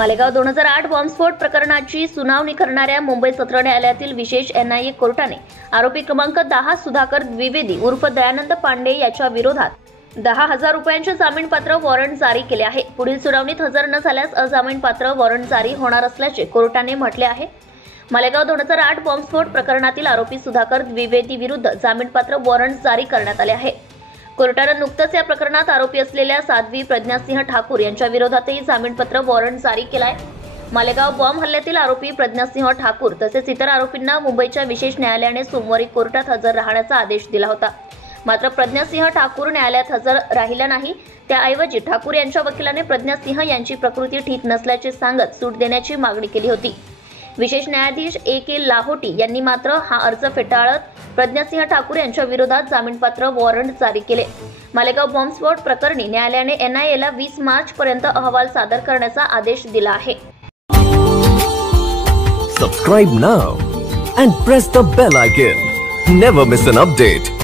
मालेगाव 2008 बॉम्बस्फोट प्रकरणाची सुनावणी करणाऱ्या मुंबई सत्र न्यायालयातील विशेष एनआयए कोर्टाने आरोपी क्रमांक 10 सुधाकर द्विवेदी उर्फ दयानंद पांडे याच्या विरोधात 10,000 रुपयांचे जामीनपात्र वॉरंट जारी केले आहे। पुढील सुनावणीत हजर न झाल्यास अजामीनपात्र वॉरंट जारी होणार असल्याचे कोर्टाने म्हटले आहे। मालेगाव 2008 बॉम्बस्फोट प्रकरणातील आरोपी सुधाकर द्विवेदी विरुद्ध जामीनपात्र वॉरंट जारी करण्यात आले आहे। कोर्टाने नुकतेच या प्रकरणात आरोपी असलेल्या साध्वी प्रज्ञासिंह ठाकूर यांच्या विरोधातही जामीनपत्र वॉरंट जारी केला आहे। मालेगाव बॉम्ब हल्ल्यातील आरोपी प्रज्ञासिंह ठाकूर तसेच इतर आरोपींना मुंबईच्या विशेष न्यायालयाने सोमवारी कोर्टात हजर राहण्याचा आदेश दिला होता। मात्र प्रज्ञासिंह ठाकूर न्यायालयात हजर राहिला नाही। त्याऐवजी ठाकूर यांच्या वकिलाने प्रज्ञासिंह यांची प्रकृती ठीक नसल्याचे सांगत सूट देण्याची मागणी केली होती। विशेष न्यायाधीश A.K. लाहोटी यांनी मात्र हा अर्ज फेटाळत प्रज्ञासिंह ठाकूर यांच्या विरोधात जामीनपात्र वॉरंट जारी केले। मालेगाव बॉम्बस्फोट प्रकरणी न्यायालयाने एनआयएला 20 मार्च पर्यंत अहवाल सादर करण्याचा आदेश दिला आहे। Subscribe now and press the bell icon. Never miss an update.